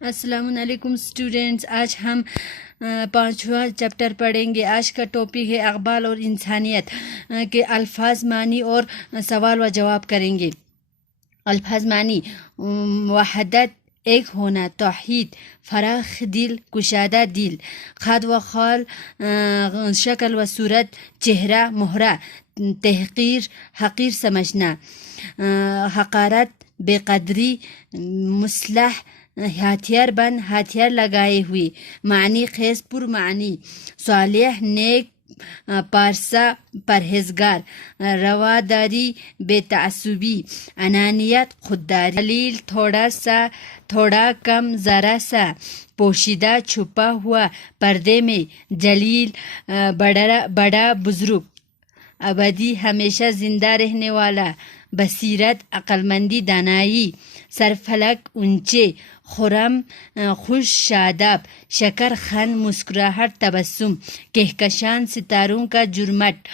السلام علیکم اسٹوڈینٹس، آج ہم 5واں چیپٹر پڑھیں گے۔ آج کا ٹاپک ہے اقبال اور انسانیت کے الفاظ، معنی اور سوال و جواب کریں گے۔ الفاظ معنی: وحدت، ایک ہونا، توحید، فراخ دل، کشادہ دل، خد و خال، شکل و صورت، چہرہ، مہرہ، تحقیر، حقیر سمجھنا، حقارت، بے قدری، مصلح، ہتھیار بند، ہتھیار لگائے ہوئے، معنی خیز پر معنی، صالح، نیک، پارسا، پرہیزگار، رواداری، بے تعصبی، انانیت، خودداری، قلیل، تھوڑا سا، تھوڑا کم، ذرا سا، پوشیدہ، چھپا ہوا، پردے میں، جلیل، بڑا، بزرگ، ابدی، ہمیشہ زندہ رہنے والا، بصیرت، عقلمندی، دانائی، سرفلک، اونچے، خرم، خوش، شاداب، شکر، خند، مسکراہٹ، تبسم، کہکشان، ستاروں کا جرمٹ،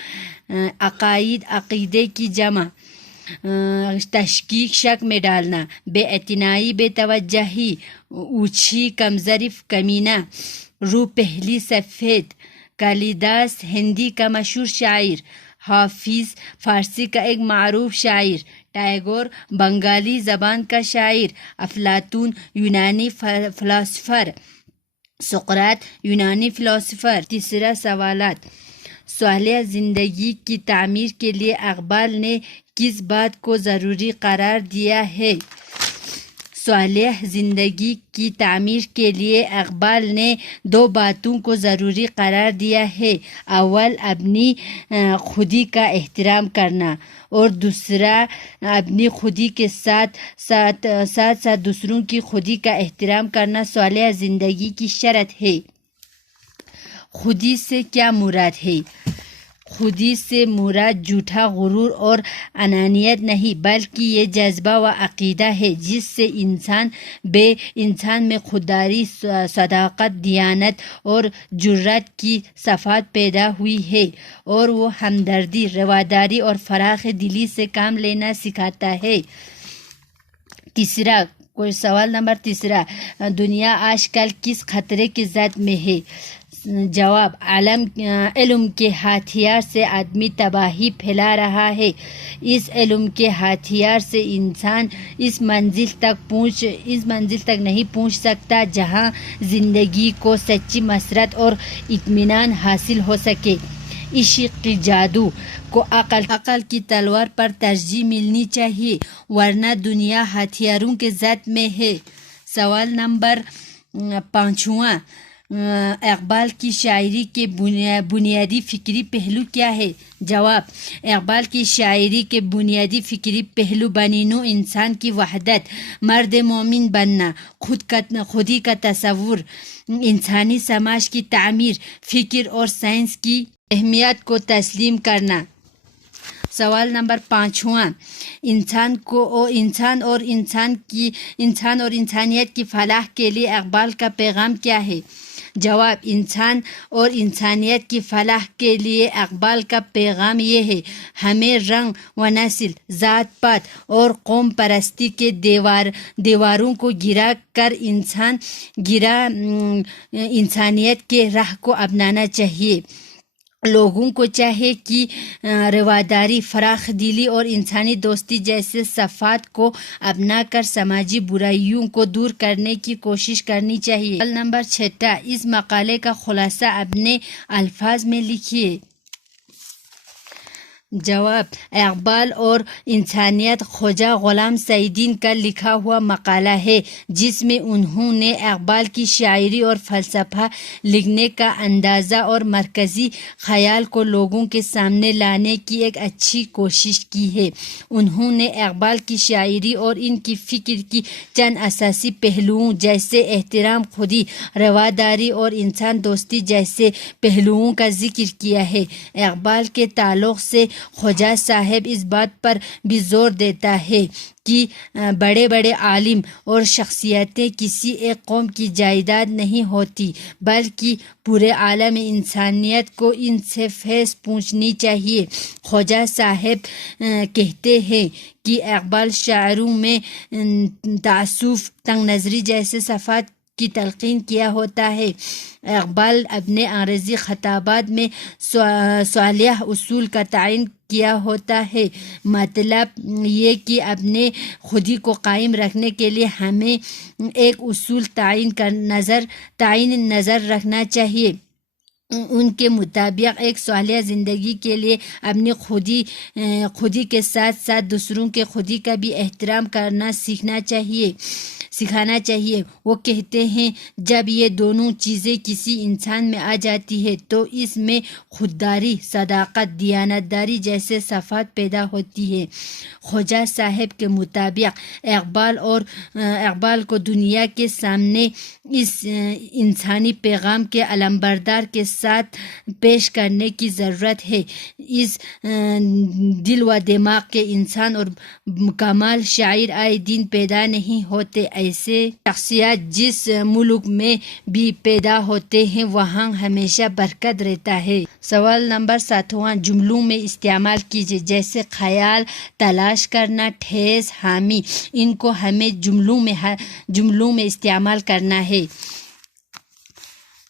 عقائد، عقیدے کی جمع، تشکیک، شک میں ڈالنا، بے اعتنائی، بے توجہی، اوچھی، کمظرف، کمینہ، روح پہلی، سفید، کالیداس، ہندی کا مشہور شاعر، حافظ، فارسی کا ایک معروف شاعر، ٹیگور، بنگالی زبان کا شاعر، افلاطون، یونانی فلاسفر، سقراط، یونانی فلاسفر۔ تیسرا سوالات: صالح زندگی کی تعمیر کے لیے اقبال نے کس بات کو ضروری قرار دیا ہے؟ صالح زندگی کی تعمیر کے لیے اقبال نے 2 باتوں کو ضروری قرار دیا ہے۔ اول، اپنی خودی کا احترام کرنا، اور دوسرا، اپنی خودی کے ساتھ ساتھ دوسروں کی خودی کا احترام کرنا صالح زندگی کی شرط ہے۔ خودی سے کیا مراد ہے؟ خودی سے مراد جھوٹا غرور اور انانیت نہیں، بلکہ یہ جذبہ و عقیدہ ہے جس سے انسان میں خودداری، صداقت، دیانت اور جرات کی صفات پیدا ہوئی ہے، اور وہ ہمدردی، رواداری اور فراخ دلی سے کام لینا سکھاتا ہے۔ تیسرا سوال نمبر 3، دنیا آج کل کس خطرے کی زد میں ہے؟ جواب: علم کے ہتھیار سے آدمی تباہی پھیلا رہا ہے۔ اس علم کے ہتھیار سے انسان اس منزل تک نہیں پہنچ سکتا جہاں زندگی کو سچی مسرت اور اطمینان حاصل ہو سکے۔ عشق کی جادو کو عقل کی تلوار پر ترجیح ملنی چاہیے، ورنہ دنیا ہتھیاروں کے زد میں ہے۔ سوال نمبر 5، اقبال کی شاعری کے بنیادی فکری پہلو کیا ہے؟ جواب: اقبال کی شاعری کے بنیادی فکری پہلو بنینو انسان کی وحدت، مرد مومن بننا، خودی کا تصور، انسانی سماج کی تعمیر، فکر اور سائنس کی اہمیت کو تسلیم کرنا۔ سوال نمبر 5، انسان اور انسانیت کی فلاح کے لیے اقبال کا پیغام کیا ہے؟ جواب: انسان اور انسانیت کی فلاح کے لیے اقبال کا پیغام یہ ہے: ہمیں رنگ و نسل، ذات پات اور قوم پرستی کے دیواروں کو گرا کر انسانیت کے راہ کو اپنانا چاہیے۔ لوگوں کو چاہیے کہ رواداری، فراخ دلی اور انسانی دوستی جیسے صفات کو اپنا کر سماجی برائیوں کو دور کرنے کی کوشش کرنی چاہیے۔ سوال نمبر 6، اس مقالے کا خلاصہ اپنے الفاظ میں لکھیے۔ جواب: اقبال اور انسانیت خواجہ غلام سعیدین کا لکھا ہوا مقالہ ہے جس میں انہوں نے اقبال کی شاعری اور فلسفہ لکھنے کا اندازہ اور مرکزی خیال کو لوگوں کے سامنے لانے کی ایک اچھی کوشش کی ہے۔ انہوں نے اقبال کی شاعری اور ان کی فکر کی چند اساسی پہلوؤں جیسے احترام، خودی، رواداری اور انسان دوستی جیسے پہلوؤں کا ذکر کیا ہے۔ اقبال کے تعلق سے خواجہ صاحب اس بات پر بھی زور دیتا ہے کہ بڑے بڑے عالم اور شخصیتیں کسی ایک قوم کی جائیداد نہیں ہوتی، بلکہ پورے عالم انسانیت کو ان سے فیض پوچھنی چاہیے۔ خواجہ صاحب کہتے ہیں کہ اقبال شاعروں میں تعسف، تنگ نظری جیسے صفات کی تلقین کیا ہوتا ہے۔ اقبال اپنے انگریزی خطابات میں صالح اصول کا تعین کیا ہوتا ہے، مطلب یہ کہ اپنے خودی کو قائم رکھنے کے لیے ہمیں ایک اصول تعین نظر رکھنا چاہیے۔ ان کے مطابق ایک صالح زندگی کے لیے اپنی خودی کے ساتھ ساتھ دوسروں کے خودی کا بھی احترام کرنا سکھانا چاہیے۔ وہ کہتے ہیں جب یہ دونوں چیزیں کسی انسان میں آ جاتی ہے تو اس میں خودداری، صداقت، دیانتداری جیسے صفات پیدا ہوتی ہے۔ خواجہ صاحب کے مطابق اقبال کو دنیا کے سامنے اس انسانی پیغام کے علمبردار کے ساتھ پیش کرنے کی ضرورت ہے۔ اس دل و دماغ کے انسان اور کمال شاعر آئے دن پیدا نہیں ہوتے۔ ایسے شخصیات جس ملک میں بھی پیدا ہوتے ہیں وہاں ہمیشہ برکت رہتا ہے۔ سوال نمبر 7، جملوں میں استعمال کیجیے، جیسے خیال، تلاش کرنا، ٹھیس، حامی۔ ان کو ہمیں جملوں میں استعمال کرنا ہے۔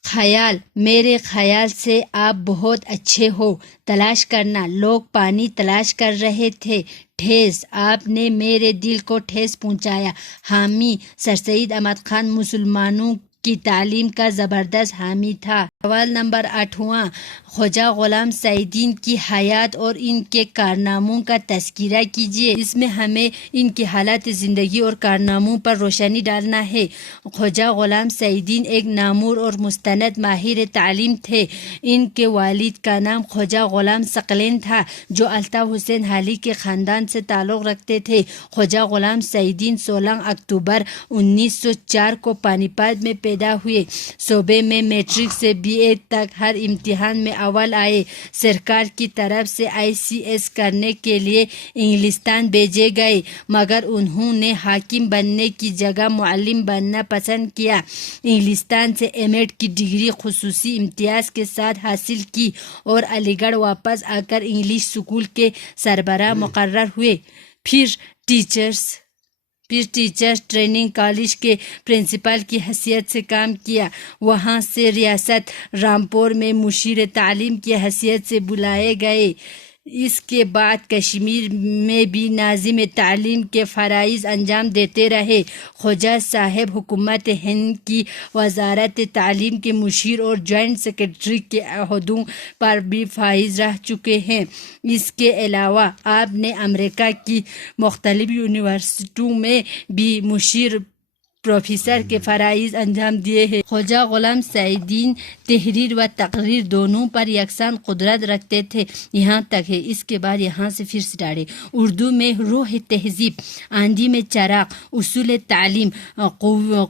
خیال، میرے خیال سے آپ بہت اچھے ہو۔ تلاش کرنا، لوگ پانی تلاش کر رہے تھے۔ ٹھیس، آپ نے میرے دل کو ٹھیس پہنچایا۔ حامی، سر سید احمد خان مسلمانوں کی تعلیم کا زبردست حامی تھا۔ سوال نمبر 8، خواجہ غلام سعیدین کی حیات اور ان کے کارناموں کا تذکرہ کیجیے۔ اس میں ہمیں ان کی حالات زندگی اور کارناموں پر روشنی ڈالنا ہے۔ خواجہ غلام سعیدین ایک نامور اور مستند ماہر تعلیم تھے۔ ان کے والد کا نام خواجہ غلام ثقلین تھا جو الطاف حسین حالی کے خاندان سے تعلق رکھتے تھے۔ خواجہ غلام سعیدین 16 اکتوبر 1904 کو پانی پت میں پیدا ہوئے۔ صوبے میں میٹرک سے BA تک ہر امتحان میں اول آئے۔ سرکار کی طرف سے ICS کرنے کے لیے انگلستان بھیجے گئے، مگر انہوں نے حاکم بننے کی جگہ معلم بننا پسند کیا۔ انگلستان سے M.Ed کی ڈگری خصوصی امتیاز کے ساتھ حاصل کی اور علی گڑھ واپس آ کر انگلش اسکول کے سربراہ مقرر ہوئے۔ پھر ٹیچرز ٹریننگ کالج کے پرنسپل کی حیثیت سے کام کیا۔ وہاں سے ریاست رامپور میں مشیر تعلیم کی حیثیت سے بلائے گئے۔ اس کے بعد کشمیر میں بھی ناظم تعلیم کے فرائض انجام دیتے رہے۔ خواجہ صاحب حکومت ہند کی وزارت تعلیم کے مشیر اور جوائنٹ سیکرٹری کے عہدوں پر بھی فائز رہ چکے ہیں۔ اس کے علاوہ آپ نے امریکہ کی مختلف یونیورسٹیوں میں بھی مشیر پروفیسر کے فرائض انجام دیے ہیں۔ خواجہ غلام سعیدین تحریر و تقریر دونوں پر یکساں قدرت رکھتے تھے۔ یہاں تک ہے، اس کے بعد یہاں سے پھر سٹارٹ ہے۔ اردو میں روح تہذیب، آندھی میں چراغ، اصول تعلیم،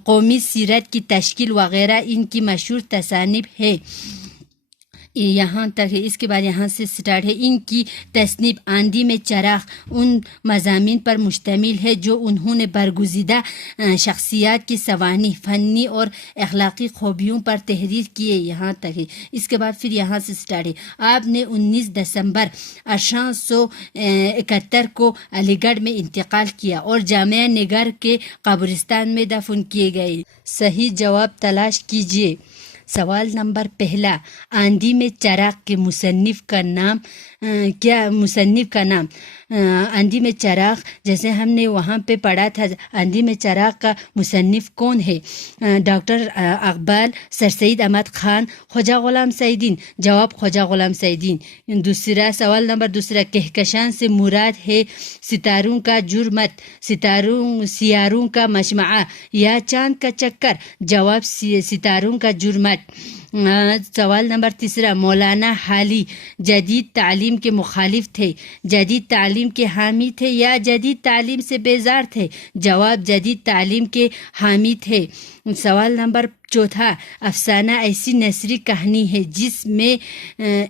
قومی سیرت کی تشکیل وغیرہ ان کی مشہور تصانیف ہے۔ یہاں تک ہے، اس کے بعد یہاں سے سٹارٹ ہے۔ ان کی تصنیف آندھی میں چراغ ان مضامین پر مشتمل ہے جو انہوں نے برگزیدہ شخصیات کی سوانح، فنی اور اخلاقی خوبیوں پر تحریر کیے۔ یہاں تک ہے، اس کے بعد پھر یہاں سے سٹارٹ ہے۔ آپ نے 19 دسمبر 1871 کو علی گڑھ میں انتقال کیا اور جامعہ نگر کے قبرستان میں دفن کیے گئے۔ صحیح جواب تلاش کیجیے۔ سوال نمبر 1، آندھی میں چراغ کے مصنف کا نام آندھی میں چراغ، جیسے ہم نے وہاں پہ پڑھا تھا، آندھی میں چراغ کا مصنف کون ہے؟ ڈاکٹر اقبال، سر سید احمد خان، خواجہ غلام سعیدین۔ جواب خواجہ غلام سعیدین۔ سوال نمبر 2، کہکشاں سے مراد ہے ستاروں کا جرمت، سیاروں کا مجموعہ یا چاند کا چکر؟ جواب ستاروں کا جرمت۔ غلط۔ سوال نمبر تیسرا، مولانا حالی جدید تعلیم کے مخالف تھے، جدید تعلیم کے حامی تھے یا جدید تعلیم سے بیزار تھے؟ جواب، جدید تعلیم کے حامی تھے۔ سوال نمبر چوتھا، افسانہ ایسی نثری کہانی ہے جس میں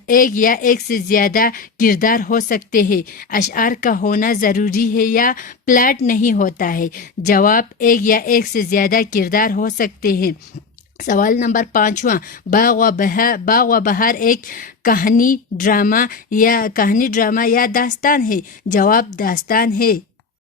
ایک یا ایک سے زیادہ کردار ہو سکتے ہیں، اشعار کا ہونا ضروری ہے یا پلاٹ نہیں ہوتا ہے؟ جواب، ایک یا ایک سے زیادہ کردار ہو سکتے ہیں۔ سوال نمبر پانچواں، باغ و بہار ایک کہانی ڈرامہ یا داستان ہے؟ جواب، داستان ہے۔